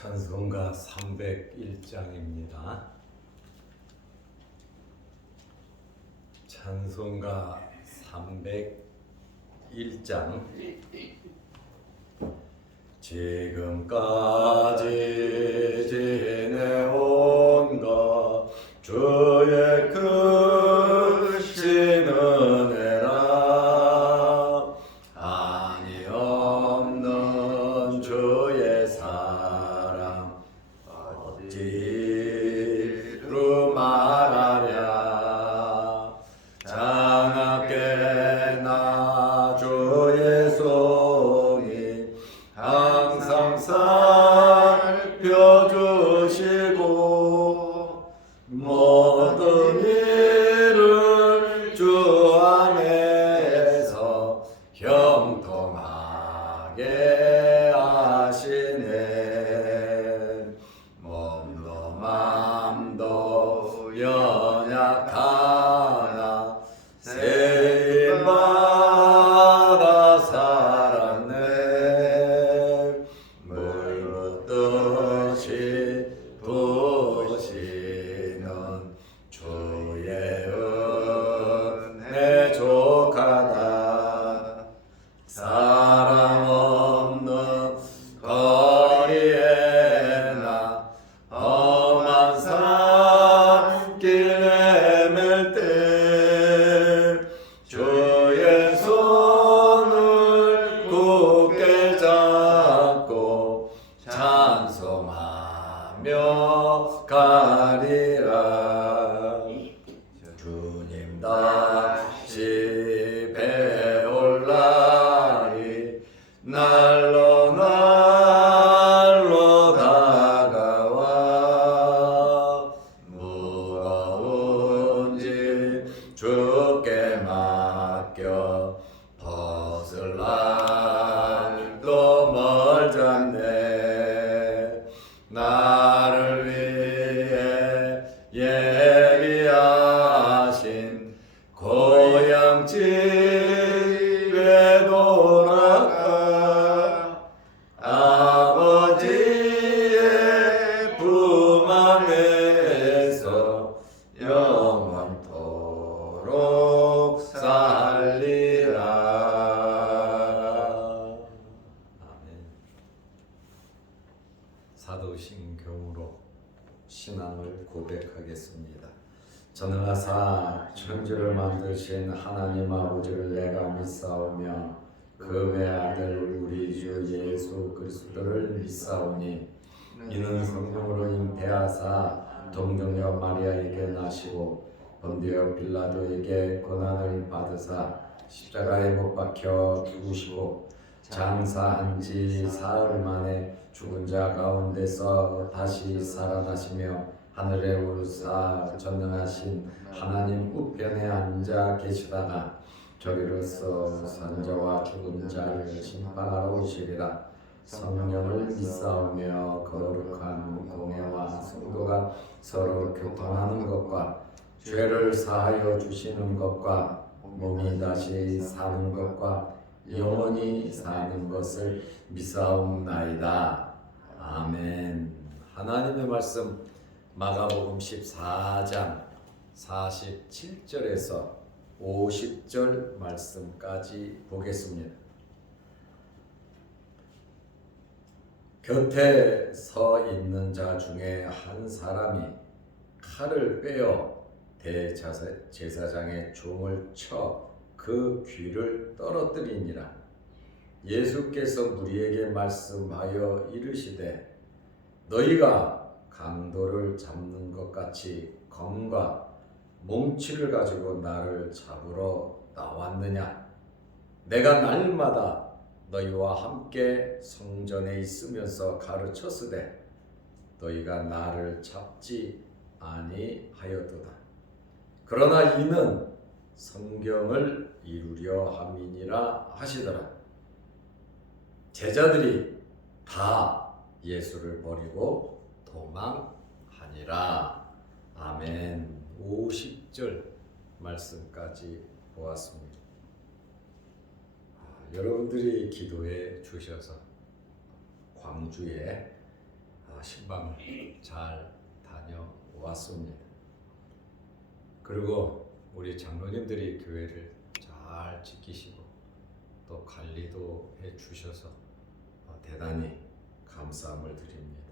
찬송가 301장입니다. 찬송가 301장. 지금까지 지내온 것 주의 크신 은혜라. 한이 없는 주의 사랑 어찌로 말하랴. 장하게 나 주의 손이 항상 살펴주시고 모든 일을 주 안에서 형통하게 하시네. 몸도 맘도 연약하나 세일마다 살았네. 물 붓듯이 부으시는 주의 은혜 족하다. 사랑 없는 거리에 나 험한 산길 헤맬 때 주의 손을 굳게 잡고 찬송하며 가리라. 주님 다시 배올 날이 날로 날로 다가와. 무거운 짐 주께 맡겨 벗을 날도 멀잖네. 나를 위해 예비하신 고향 집에 돌아가. 아버지의 품 안에서 영원토록 살리라. 아멘. 사도신경으로 신앙을 고백하겠습니다. 전능하사 천지를 만드신 하나님 아버지를 내가 믿사오며 그의 아들 우리 주 예수 그리스도를 믿사오니 이는 성령으로 잉태하사 동정녀 마리아에게 나시고 본디오 빌라도에게 고난을 받으사 십자가에 못 박혀 죽으시고 장사한 지 사흘 만에 죽은 자 가운데서 다시 살아나시며 하늘에 오르사 전능하신 하나님 우편에 앉아 계시다가 저리로서 산자와 죽은 자를 심판하러 오시리라. 성령을 믿사오며 거룩한 공회와 성도가 서로 교통하는 것과 죄를 사하여 주시는 것과 몸이 다시 사는 것과 영원히 사는 것을 믿사옵나이다. 아멘. 하나님의 말씀 마가복음 14장 47절에서 50절 말씀까지 보겠습니다. 곁에 서 있는 자 중에 한 사람이 칼을 빼어 대제사장의 종을 쳐 그 귀를 떨어뜨리니라. 예수께서 무리에게 말씀하여 이르시되 너희가 강도를 잡는 것 같이 검과 몽치를 가지고 나를 잡으러 나왔느냐? 내가 날마다 너희와 함께 성전에 있으면서 가르쳤으되 너희가 나를 잡지 아니하였도다. 그러나 이는 성경을 이루려 함이니라 하시더라. 제자들이 다 예수를 버리고 도망하니라. 아멘. 50절 말씀까지 보았습니다. 여러분들이 기도해 주셔서 광주에 신방을 잘 다녀왔습니다. 그리고 우리 장로님들이 교회를 잘 지키시고 또 관리도 해주셔서 대단히 감사함을 드립니다.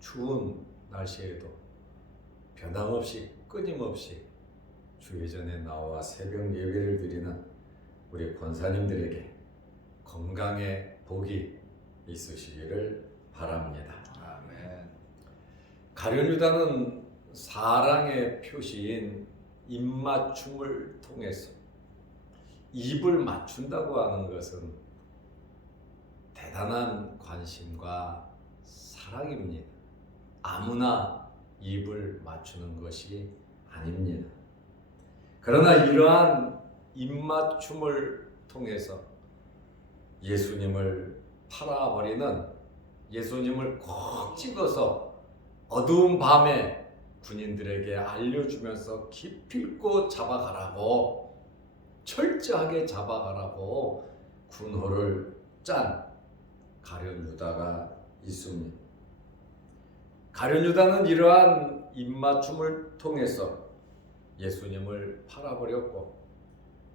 추운 날씨에도 변함없이 끊임없이 주회전에 나와 새벽 예배를 드리는 우리 권사님들에게 건강의 복이 있으시기를 바랍니다. 아멘. 가룟유다는 사랑의 표시인 입맞춤을 통해서 입을 맞춘다고 하는 것은 대단한 관심과 사랑입니다. 아무나 입을 맞추는 것이 아닙니다. 그러나 이러한 입맞춤을 통해서 예수님을 팔아버리는, 예수님을 콕 찍어서 어두운 밤에 군인들에게 알려주면서 기필코 잡아가라고, 철저하게 잡아가라고 군호를 짠 가룟유다가 있습니다. 가룟유다는 이러한 입맞춤을 통해서 예수님을 팔아버렸고,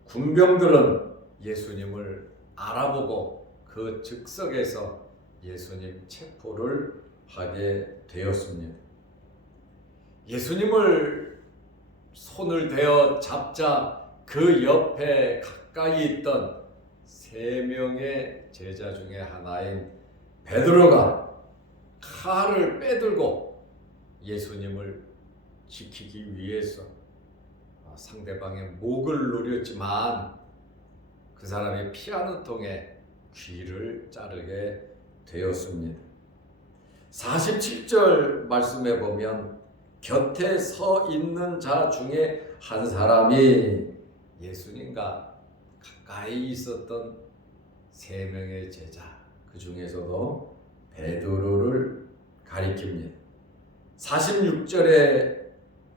군병들은 예수님을 알아보고 그 즉석에서 예수님 체포를 하게 되었습니다. 예수님을 손을 대어 잡자 그 옆에 가까이 있던 3명의 제자 중에 하나인 베드로가 칼을 빼들고 예수님을 지키기 위해서 상대방의 목을 노렸지만 그 사람이 피하는 통에 귀를 자르게 되었습니다. 47절 말씀에 보면 곁에 서 있는 자 중에 한 사람이 예수님과 가까이 있었던 3명의 제자, 그 중에서도 베드로를 가리킵니다. 46절에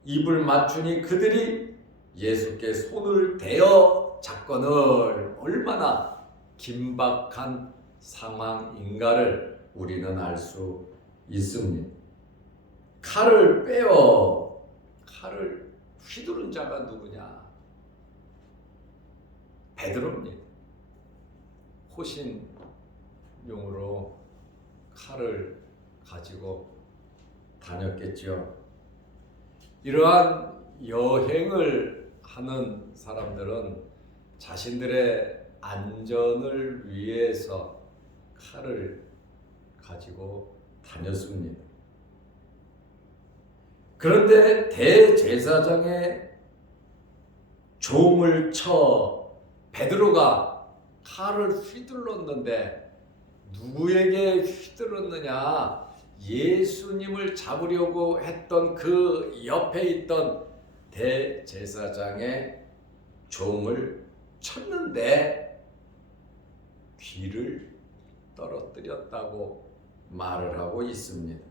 입을 맞추니 그들이 예수께 손을 대어 잡거늘 얼마나 긴박한 상황인가를 우리는 알 수 있습니다. 칼을 빼어 칼을 휘두른 자가 누구냐? 베드로입니다. 호신용으로 칼을 가지고 다녔겠죠. 이러한 여행을 하는 사람들은 자신들의 안전을 위해서 칼을 가지고 다녔습니다. 그런데 대제사장의 종을 쳐 베드로가 칼을 휘둘렀는데 누구에게 휘둘렀느냐? 예수님을 잡으려고 했던 그 옆에 있던 대제사장의 종을 쳤는데 귀를 떨어뜨렸다고 말을 하고 있습니다.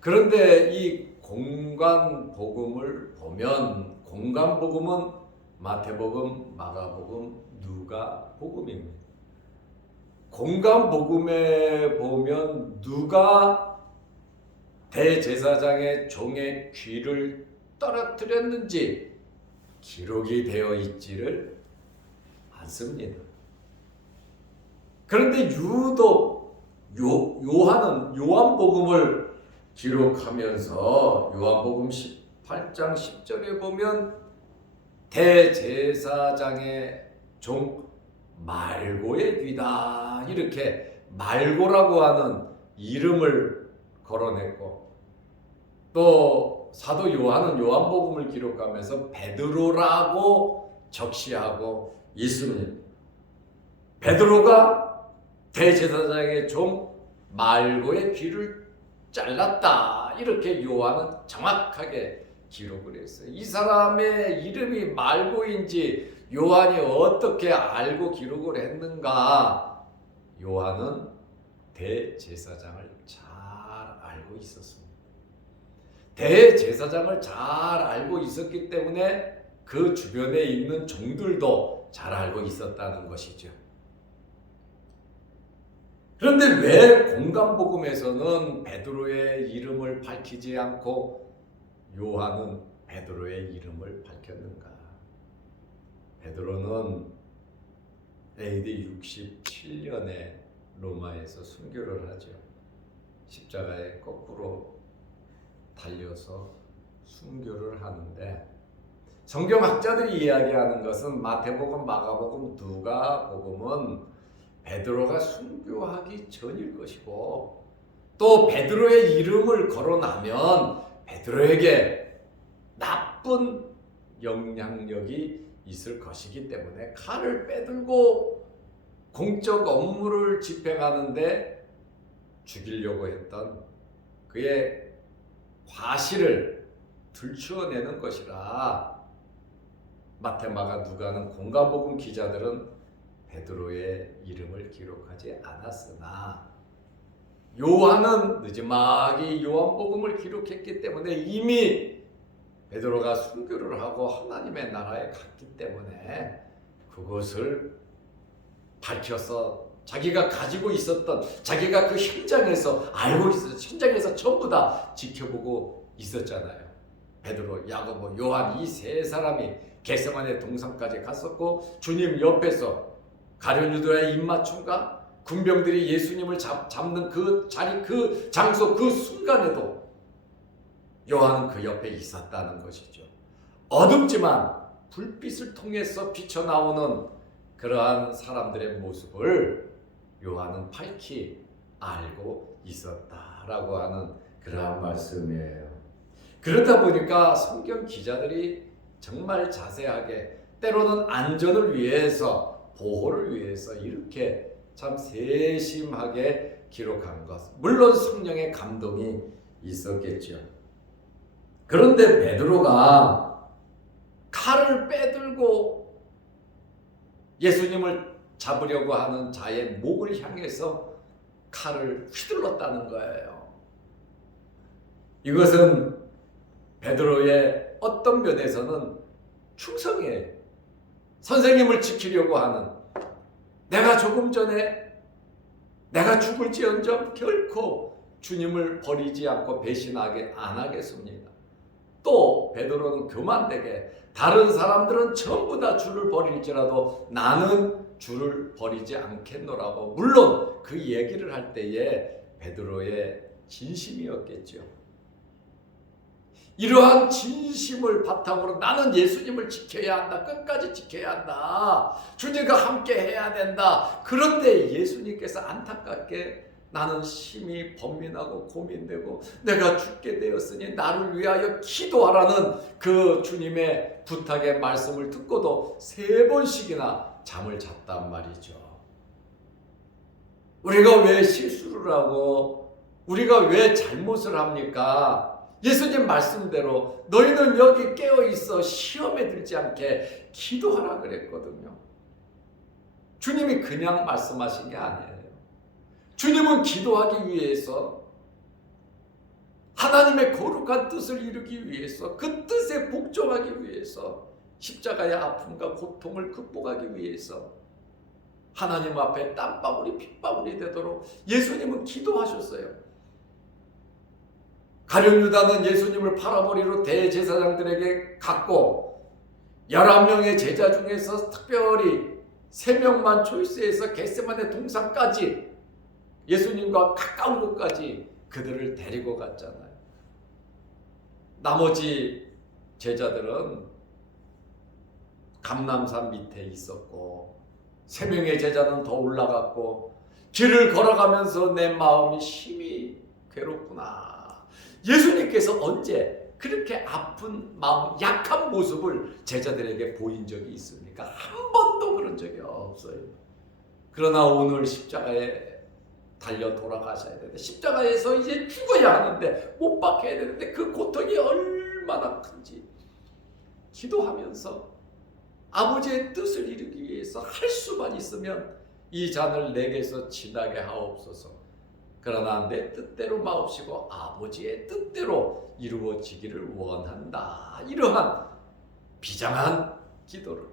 그런데 이 공관복음을 보면 공관복음은 마태복음, 마가복음, 누가복음입니다. 공관복음에 보면 누가 대제사장의 종의 귀를 떨어뜨렸는지 기록이 되어 있지를 않습니다. 그런데 유독 요한은 요한복음을 기록하면서 요한복음 18장 10절에 보면 대제사장의 종 말고의 귀다, 이렇게 말고라고 하는 이름을 거론했고, 또 사도 요한은 요한복음을 기록하면서 베드로라고 적시하고 있습니다. 베드로가 대제사장의 종 말고의 귀를 잘랐다, 이렇게 요한은 정확하게 기록을 했어요. 이 사람의 이름이 말고인지 요한이 어떻게 알고 기록을 했는가? 요한은 대제사장을 잘 알고 있었습니다. 대제사장을 잘 알고 있었기 때문에 그 주변에 있는 종들도 잘 알고 있었다는 것이죠. 그런데 왜 공간복음에서는 베드로의 이름을 밝히지 않고 요한은 베드로의 이름을 밝혔는가? 베드로는 AD 67년에 로마에서 순교를 하죠. 십자가에 거꾸로 달려서 순교를 하는데, 성경학자들이 이야기하는 것은 마태복음, 마가복음, 누가복음은 베드로가 순교하기 전일 것이고, 또 베드로의 이름을 거론하면 베드로에게 나쁜 영향력이 있을 것이기 때문에 칼을 빼들고 공적 업무를 집행하는데 죽이려고 했던 그의 과실을 들추어내는 것이라 마태, 마가, 누가는 공간복음 기자들은 베드로의 이름을 기록하지 않았으나 요한은 느지막이 요한복음을 기록했기 때문에 이미 베드로가 순교를 하고 하나님의 나라에 갔기 때문에 그것을 밝혀서 자기가 가지고 있었던, 자기가 그 현장에서 알고 있었던, 현장에서 전부 다 지켜보고 있었잖아요. 베드로, 야고보, 요한 이 세 사람이 겟세마네 동산까지 갔었고, 주님 옆에서 가룟 유다의 입맞춤과 군병들이 예수님을 잡는 그 자리, 그 장소, 그 순간에도 요한은 그 옆에 있었다는 것이죠. 어둡지만 불빛을 통해서 비쳐나오는 그러한 사람들의 모습을 요한은 밝히 알고 있었다라고 하는 그러한 말씀이에요. 그러다 보니까 성경 기자들이 정말 자세하게, 때로는 안전을 위해서, 보호를 위해서 이렇게 참 세심하게 기록한 것, 물론 성령의 감동이 있었겠죠. 그런데 베드로가 칼을 빼들고 예수님을 잡으려고 하는 자의 목을 향해서 칼을 휘둘렀다는 거예요. 이것은 베드로의 어떤 면에서는 충성이에요. 선생님을 지키려고 하는, 내가 조금 전에 내가 죽을지언정 결코 주님을 버리지 않고 배신하게 안 하겠습니다. 또 베드로는 교만되게, 다른 사람들은 전부 다 주를 버릴지라도 나는 주를 버리지 않겠노라고, 물론 그 얘기를 할 때에 베드로의 진심이었겠죠. 이러한 진심을 바탕으로 나는 예수님을 지켜야 한다, 끝까지 지켜야 한다, 주님과 함께 해야 된다. 그런데 예수님께서 안타깝게 나는 심히 번민하고 고민되고 내가 죽게 되었으니 나를 위하여 기도하라는 그 주님의 부탁의 말씀을 듣고도 3번씩이나 잠을 잤단 말이죠. 우리가 왜 실수를 하고 우리가 왜 잘못을 합니까? 예수님 말씀대로 너희는 여기 깨어있어 시험에 들지 않게 기도하라 그랬거든요. 주님이 그냥 말씀하신 게 아니에요. 주님은 기도하기 위해서, 하나님의 거룩한 뜻을 이루기 위해서, 그 뜻에 복종하기 위해서, 십자가의 아픔과 고통을 극복하기 위해서 하나님 앞에 땀방울이 핏방울이 되도록 예수님은 기도하셨어요. 가룟 유다는 예수님을 팔아버리로 대제사장들에게 갔고, 11명의 제자 중에서 특별히 3명만 초이스해서 겟세마네 동산까지, 예수님과 가까운 곳까지 그들을 데리고 갔잖아요. 나머지 제자들은 감람산 밑에 있었고, 3명의 제자는 더 올라갔고, 길을 걸어가면서 내 마음이 심히 괴롭구나. 예수님께서 언제 그렇게 아픈 마음, 약한 모습을 제자들에게 보인 적이 있습니까? 한 번도 그런 적이 없어요. 그러나 오늘 십자가에 달려 돌아가셔야 되는데, 십자가에서 이제 죽어야 하는데, 못 박혀야 되는데 그 고통이 얼마나 큰지 기도하면서 아버지의 뜻을 이루기 위해서 할 수만 있으면 이 잔을 내게서 지나게 하옵소서. 그러나 내 뜻대로 마옵시고 아버지의 뜻대로 이루어지기를 원한다. 이러한 비장한 기도를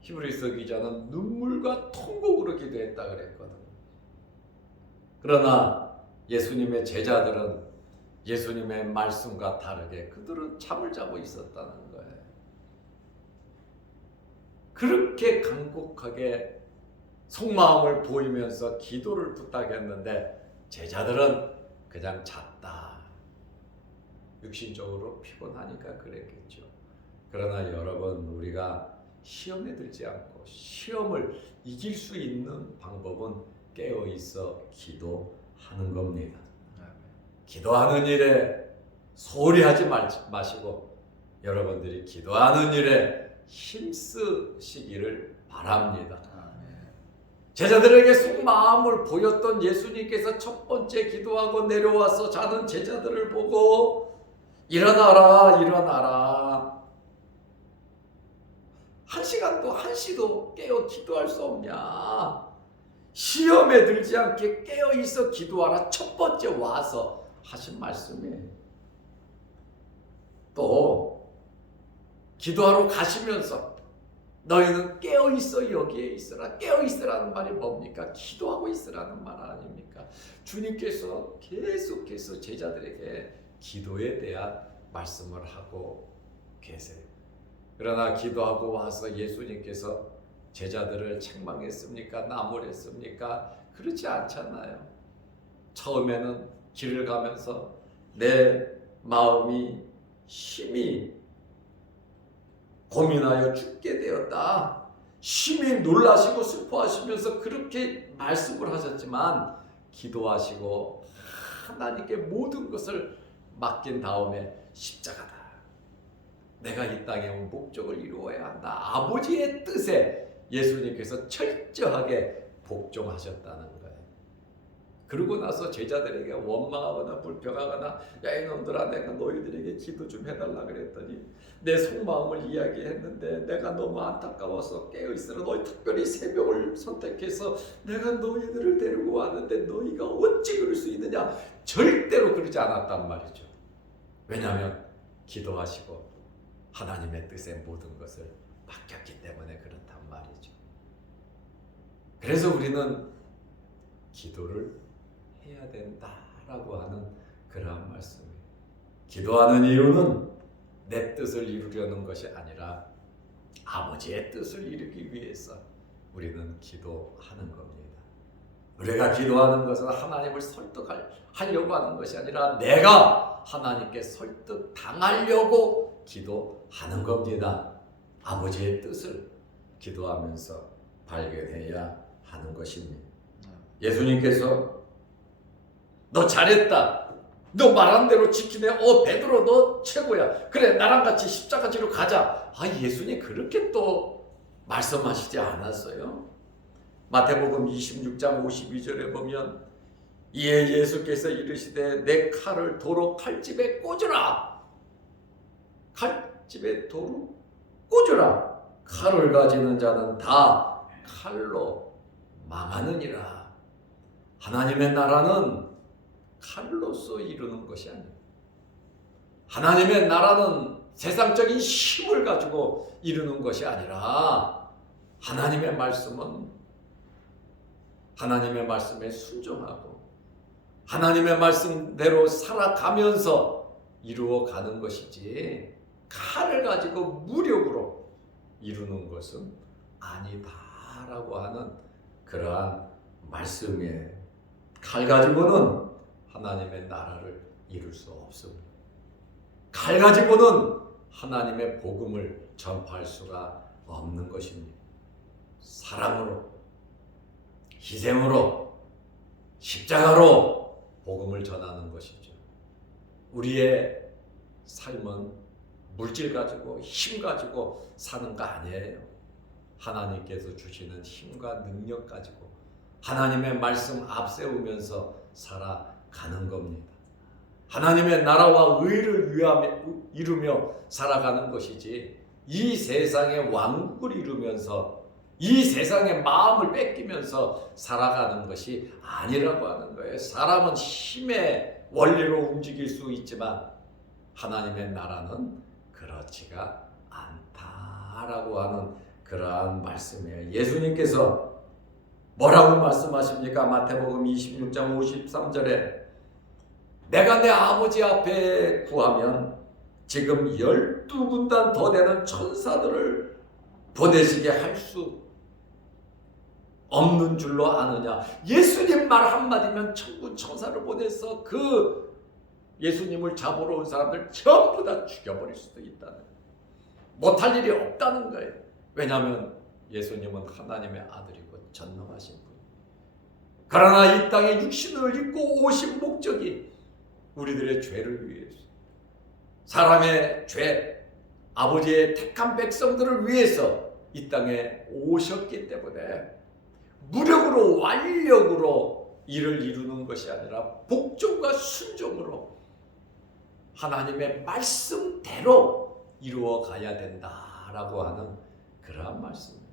히브리서 기자는 눈물과 통곡으로 기도했다 그랬거든. 그러나 예수님의 제자들은 예수님의 말씀과 다르게 그들은 잠을 자고 있었다는 거예요. 그렇게 간곡하게 속마음을 보이면서 기도를 부탁했는데 제자들은 그냥 잤다. 육신적으로 피곤하니까 그랬겠죠. 그러나 여러분, 우리가 시험에 들지 않고 시험을 이길 수 있는 방법은 깨어 있어 기도하는 겁니다. 기도하는 일에 소홀히 하지 마시고 여러분들이 기도하는 일에 힘쓰시기를 바랍니다. 제자들에게 속마음을 보였던 예수님께서 첫 번째 기도하고 내려와서 자는 제자들을 보고 일어나라, 일어나라. 한 시간도 한시도 깨어 기도할 수 없냐? 시험에 들지 않게 깨어 있어 기도하라. 첫 번째 와서 하신 말씀이에요. 또 기도하러 가시면서 너희는 깨어 있어 여기에 있으라. 깨어 있으라는 말이 뭡니까? 기도하고 있으라는 말 아닙니까? 주님께서 계속해서 제자들에게 기도에 대한 말씀을 하고 계세요. 그러나 기도하고 와서 예수님께서 제자들을 책망했습니까? 나무랬습니까? 그렇지 않잖아요. 처음에는 길을 가면서 내 마음이 심히 고민하여 죽게 되었다. 심히 놀라시고 슬퍼하시면서 그렇게 말씀을 하셨지만 기도하시고 하나님께 모든 것을 맡긴 다음에 십자가다. 내가 이 땅에 온 목적을 이루어야 한다. 아버지의 뜻에 예수님께서 철저하게 복종하셨다는 거예요. 그러고 나서 제자들에게 원망하거나 불평하거나 야 이놈들아 내가 너희들에게 기도 좀 해달라 그랬더니 내 속마음을 이야기했는데 내가 너무 안타까워서 깨어있으라. 너희 특별히 세 명을 선택해서 내가 너희들을 데리고 왔는데 너희가 어찌 그럴 수 있느냐. 절대로 그러지 않았단 말이죠. 왜냐하면 기도하시고 하나님의 뜻에 모든 것을 맡겼기 때문에 그렇단 말이죠. 그래서 우리는 기도를 해야 된다라고 하는 그러한 말씀이에요. 기도하는 이유는 내 뜻을 이루려는 것이 아니라 아버지의 뜻을 이루기 위해서 우리는 기도하는 겁니다. 우리가 기도하는 것은 하나님을 설득하려고 하는 것이 아니라 내가 하나님께 설득당하려고 기도하는 겁니다. 아버지의 뜻을 기도하면서 발견해야 하는 것입니다. 예수님께서 너 잘했다. 너 말한 대로 지키네. 베드로 너 최고야. 그래 나랑 같이 십자가 지러 가자. 예수님 그렇게 또 말씀하시지 않았어요. 마태복음 26장 52절에 보면 이에 예수께서 이르시되 내 칼을 도로 칼집에 꽂으라. 칼집에 도로 꽂으라. 칼을 가지는 자는 다 칼로 망하느니라. 하나님의 나라는 칼로서 이루는 것이 아닙니다. 하나님의 나라는 세상적인 힘을 가지고 이루는 것이 아니라 하나님의 말씀은 하나님의 말씀에 순종하고 하나님의 말씀대로 살아가면서 이루어가는 것이지 칼을 가지고 무력으로 이루는 것은 아니다라고 하는 그러한 말씀이에요. 칼 가지고는 하나님의 나라를 이룰 수 없습니다. 칼 가지고는 하나님의 복음을 전파할 수가 없는 것입니다. 사랑으로, 희생으로, 십자가로 복음을 전하는 것이죠. 우리의 삶은 물질 가지고 힘 가지고 사는 거 아니에요. 하나님께서 주시는 힘과 능력 가지고 하나님의 말씀 앞세우면서 살아가는 겁니다. 하나님의 나라와 의를 이루며 살아가는 것이지 이 세상의 왕국을 이루면서 이 세상의 마음을 뺏기면서 살아가는 것이 아니라고 하는 거예요. 사람은 힘의 원리로 움직일 수 있지만 하나님의 나라는 그렇지가 않다라고 하는 그러한 말씀이에요. 예수님께서 뭐라고 말씀하십니까? 마태복음 26장 53절에 내가 내 아버지 앞에 구하면 지금 12군단 더 되는 천사들을 보내시게 할 수 없는 줄로 아느냐. 예수님 말 한마디면 천군 천사를 보내서 그 예수님을 잡으러 온 사람들 전부 다 죽여버릴 수도 있다는, 못할 일이 없다는 거예요. 왜냐하면 예수님은 하나님의 아들이고 전능하신 분. 그러나 이 땅에 육신을 입고 오신 목적이 우리들의 죄를 위해서, 사람의 죄, 아버지의 택한 백성들을 위해서 이 땅에 오셨기 때문에 무력으로 완력으로 일을 이루는 것이 아니라 복종과 순종으로 하나님의 말씀대로 이루어 가야 된다라고 하는 그러한 말씀입니다.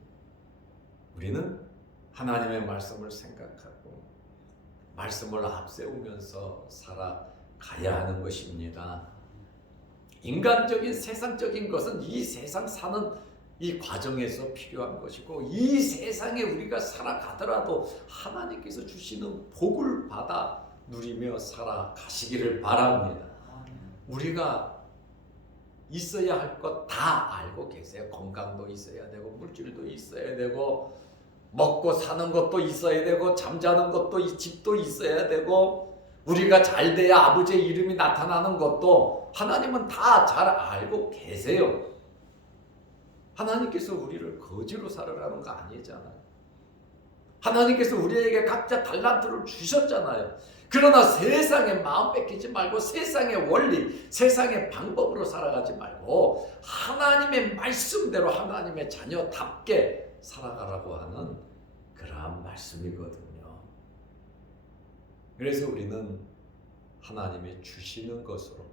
우리는 하나님의 말씀을 생각하고 말씀을 앞세우면서 살아가야 하는 것입니다. 인간적인 세상적인 것은 이 세상 사는 이 과정에서 필요한 것이고, 이 세상에 우리가 살아가더라도 하나님께서 주시는 복을 받아 누리며 살아가시기를 바랍니다. 우리가 있어야 할 것 다 알고 계세요. 건강도 있어야 되고, 물질도 있어야 되고, 먹고 사는 것도 있어야 되고, 잠자는 것도, 집도 있어야 되고, 우리가 잘 돼야 아버지의 이름이 나타나는 것도 하나님은 다 잘 알고 계세요. 하나님께서 우리를 거지로 살아라는 거 아니잖아요. 하나님께서 우리에게 각자 달란트를 주셨잖아요. 그러나 세상의 마음 뺏기지 말고, 세상의 원리, 세상의 방법으로 살아가지 말고 하나님의 말씀대로 하나님의 자녀답게 살아가라고 하는 그러한 말씀이거든요. 그래서 우리는 하나님이 주시는 것으로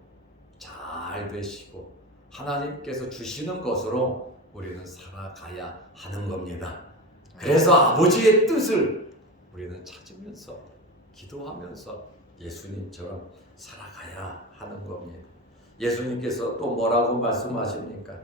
잘 되시고 하나님께서 주시는 것으로 우리는 살아가야 하는 겁니다. 그래서 아버지의 뜻을 우리는 찾으면서 기도하면서 예수님처럼 살아가야 하는 겁니다. 예수님께서 또 뭐라고 말씀하십니까?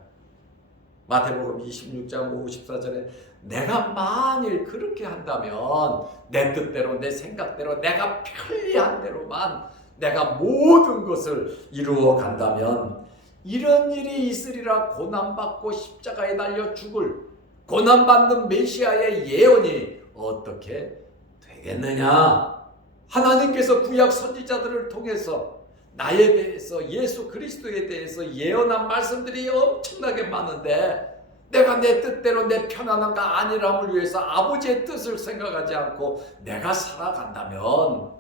마태복음 26장 54절에 내가 만일 그렇게 한다면, 내 뜻대로 내 생각대로 내가 편리한 대로만 내가 모든 것을 이루어 간다면 이런 일이 있으리라. 고난받고 십자가에 달려 죽을 고난받는 메시아의 예언이 어떻게 되겠느냐. 하나님께서 구약 선지자들을 통해서 나에 대해서, 예수 그리스도에 대해서 예언한 말씀들이 엄청나게 많은데, 내가 내 뜻대로 내 편안함과 안일함을 위해서 아버지의 뜻을 생각하지 않고 내가 살아간다면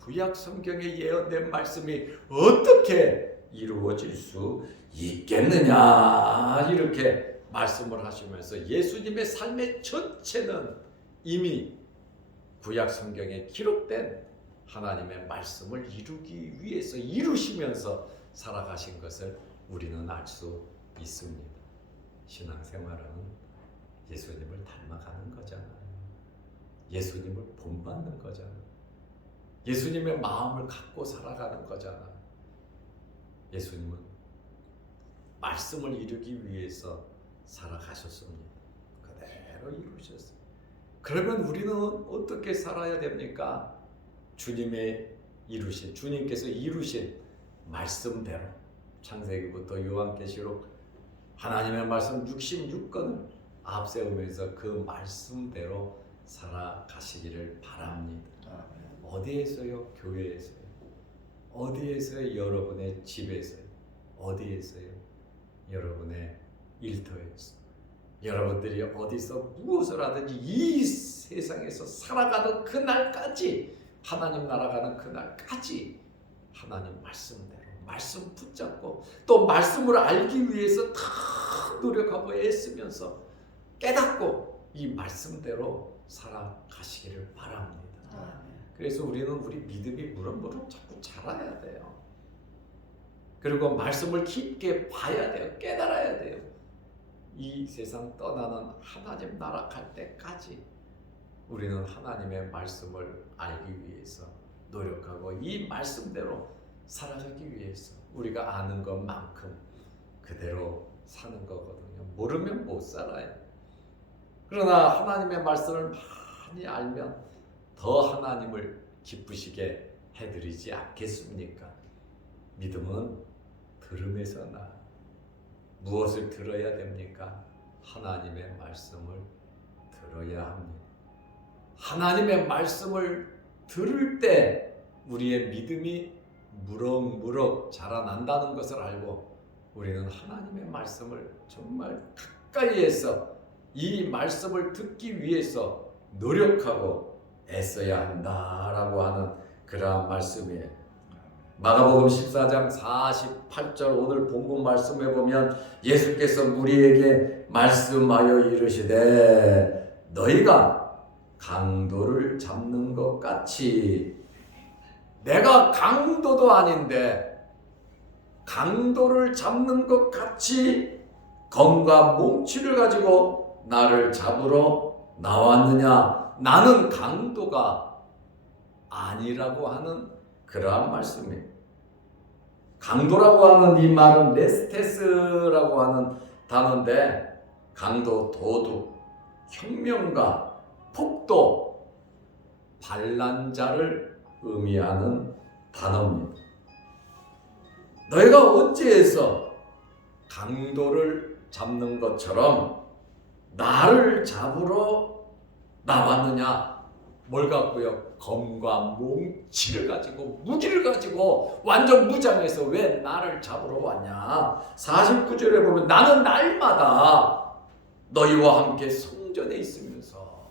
구약 성경에 예언된 말씀이 어떻게 이루어질 수 있겠느냐, 이렇게 말씀을 하시면서 예수님의 삶의 전체는 이미 구약 성경에 기록된 하나님의 말씀을 이루기 위해서 이루시면서 살아가신 것을 우리는 알 수 있습니다. 신앙생활은 예수님을 닮아가는 거잖아요. 예수님을 본받는 거잖아요. 예수님의 마음을 갖고 살아가는 거잖아요. 예수님은 말씀을 이루기 위해서 살아가셨습니다. 그대로 이루셨어요. 그러면 우리는 어떻게 살아야 됩니까? 주님께서 이루신 말씀대로, 창세기부터 요한계시록 하나님의 말씀 66권을 앞세우면서 그 말씀대로 살아가시기를 바랍니다. 어디에서요? 교회에서요? 어디에서요? 여러분의 집에서요? 어디에서요? 여러분의 일터에서. 여러분들이 어디서 무엇을 하든지 이 세상에서 살아가는 그날까지, 하나님 나라가는 그날까지 하나님 말씀대로 말씀 붙잡고 또 말씀을 알기 위해서 다 노력하고 애쓰면서 깨닫고 이 말씀대로 살아가시기를 바랍니다. 그래서 우리는 우리 믿음이 무럭무럭 자꾸 자라야 돼요. 그리고 말씀을 깊게 봐야 돼요. 깨달아야 돼요. 이 세상 떠나는 하나님 나라 갈 때까지 우리는 하나님의 말씀을 알기 위해서 노력하고 이 말씀대로 살아가기 위해서 우리가 아는 것만큼 그대로 사는 거거든요. 모르면 못 살아요. 그러나 하나님의 말씀을 많이 알면 더 하나님을 기쁘시게 해드리지 않겠습니까? 믿음은 들음에서 나. 무엇을 들어야 됩니까? 하나님의 말씀을 들어야 합니다. 하나님의 말씀을 들을 때 우리의 믿음이 무럭무럭 자라난다는 것을 알고 우리는 하나님의 말씀을 정말 가까이에서 이 말씀을 듣기 위해서 노력하고 애써야 한다라고 하는 그러한 말씀이에요. 마가복음 14장 48절 오늘 본문 말씀에 보면 예수께서 무리에게 말씀하여 이르시되 너희가 강도를 잡는 것 같이, 내가 강도도 아닌데 강도를 잡는 것 같이 검과 몽치를 가지고 나를 잡으러 나왔느냐? 나는 강도가 아니라고 하는 그러한 말씀이에요. 강도라고 하는 이 말은 네스테스라고 하는 단어인데 강도, 도둑, 혁명가, 폭도, 반란자를 의미하는 단어입니다. 너희가 어찌해서 강도를 잡는 것처럼 나를 잡으러 나왔느냐? 뭘 갖고요? 검과 몽치를 가지고, 무기를 가지고 완전 무장해서 왜 나를 잡으러 왔냐? 49절에 보면 나는 날마다 너희와 함께 성전에 있으면서,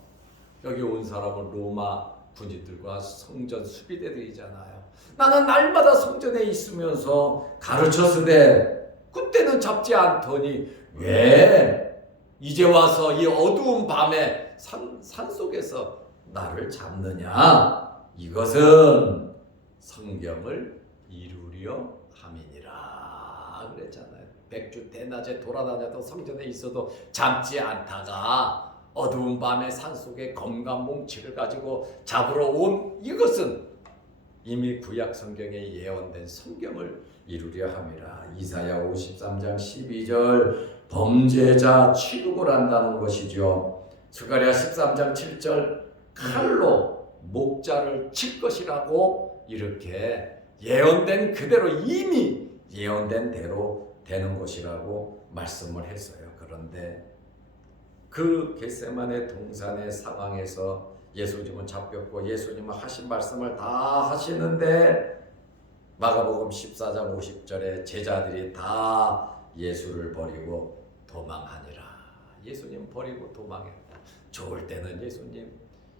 여기 온 사람은 로마 군인들과 성전 수비대들이잖아요. 나는 날마다 성전에 있으면서 가르쳤으되 그때는 잡지 않더니 왜 이제 와서 이 어두운 밤에 산속에서 나를 잡느냐? 이것은 성경을 이루려 함이니라 그랬잖아요. 백주 대낮에 돌아다녀도 성전에 있어도 잡지 않다가 어두운 밤에 산속에 검과 몽치를 가지고 잡으러 온 이것은 이미 구약 성경에 예언된 성경을 이루려 함이라. 이사야 53장 12절 범죄자 취급을 한다는 것이죠. 스가랴 13장 7절 칼로 목자를 칠 것이라고 이렇게 예언된 그대로 이미 예언된 대로 되는 것이라고 말씀을 했어요. 그런데 그 겟세마네 동산의 상황에서 예수님은 잡혔고 예수님은 하신 말씀을 다 하시는데 마가복음 14장 50절에 제자들이 다 예수를 버리고 도망하니라. 예수님 버리고 도망했다. 좋을 때는 예수님,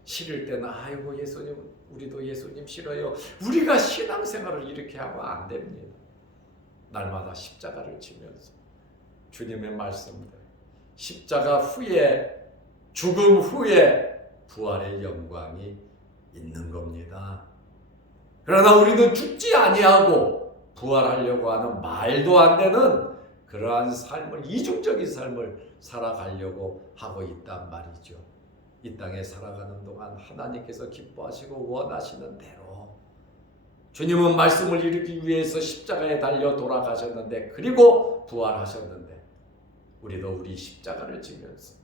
싫을 때는 아이고 예수님, 우리도 예수님 싫어요. 우리가 신앙생활을 이렇게 하면 안 됩니다. 날마다 십자가를 지면서 주님의 말씀들, 십자가 후에, 죽음 후에 부활의 영광이 있는 겁니다. 그러나 우리는 죽지 아니하고 부활하려고 하는 말도 안 되는 그러한 삶을, 이중적인 삶을 살아가려고 하고 있단 말이죠. 이 땅에 살아가는 동안 하나님께서 기뻐하시고 원하시는 대로 주님은 말씀을 이루기 위해서 십자가에 달려 돌아가셨는데, 그리고 부활하셨는데, 우리도 우리 십자가를 지면서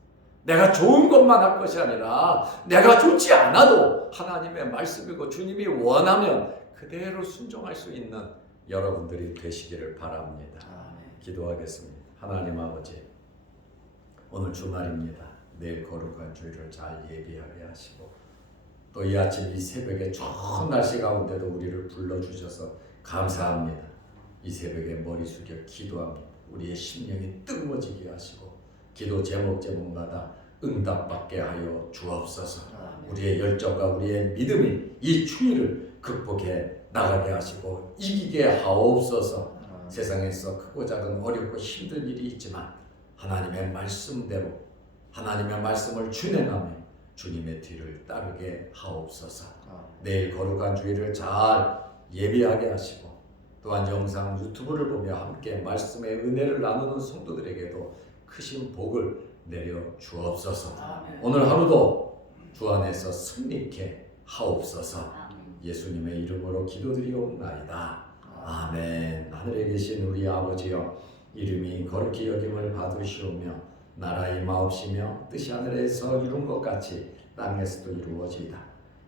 내가 좋은 것만 할 것이 아니라 내가 좋지 않아도 하나님의 말씀이고 주님이 원하면 그대로 순종할 수 있는 여러분들이 되시기를 바랍니다. 기도하겠습니다. 하나님 아버지, 오늘 주말입니다. 내일 거룩한 주일을 잘 예비하게 하시고 또 이 아침 이 새벽에 좋은 날씨 가운데도 우리를 불러주셔서 감사합니다. 이 새벽에 머리 숙여 기도합니다. 우리의 심령이 뜨거워지게 하시고 기도 제목마다 응답받게 하여 주옵소서. 우리의 열정과 우리의 믿음이 이 추위를 극복해 나가게 하시고 이기게 하옵소서. 세상에서 크고 작은 어렵고 힘든 일이 있지만 하나님의 말씀대로 하나님의 말씀을 준행하며 주님의 뒤를 따르게 하옵소서. 내일 거룩한 주일을 잘 예비하게 하시고 또한 영상 유튜브를 보며 함께 말씀의 은혜를 나누는 성도들에게도 크신 복을 내려 주옵소서. 오늘 하루도 주 안에서 승리케 하옵소서. 예수님의 이름으로 기도드리옵나이다. 아멘. 하늘에 계신 우리 아버지여, 이름이 거룩히 여김을 받으시오며 나라의 마옵시며 뜻이 하늘에서 이룬 것 같이 땅에서도 이루어지이다.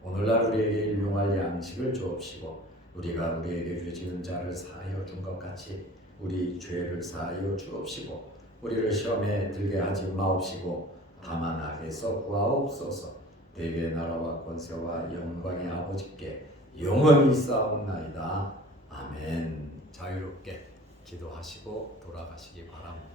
오늘날 우리에게 일용할 양식을 주옵시고 우리가 우리에게 죄 지은 자를 사하여 준 것 같이 우리 죄를 사하여 주옵시고 우리를 시험에 들게 하지 마옵시고 다만 악에서 구하옵소서. 대개 나라와 권세와 영광의 아버지께 영원히 있사옵나이다. 아멘. 자유롭게 기도하시고 돌아가시기 바랍니다.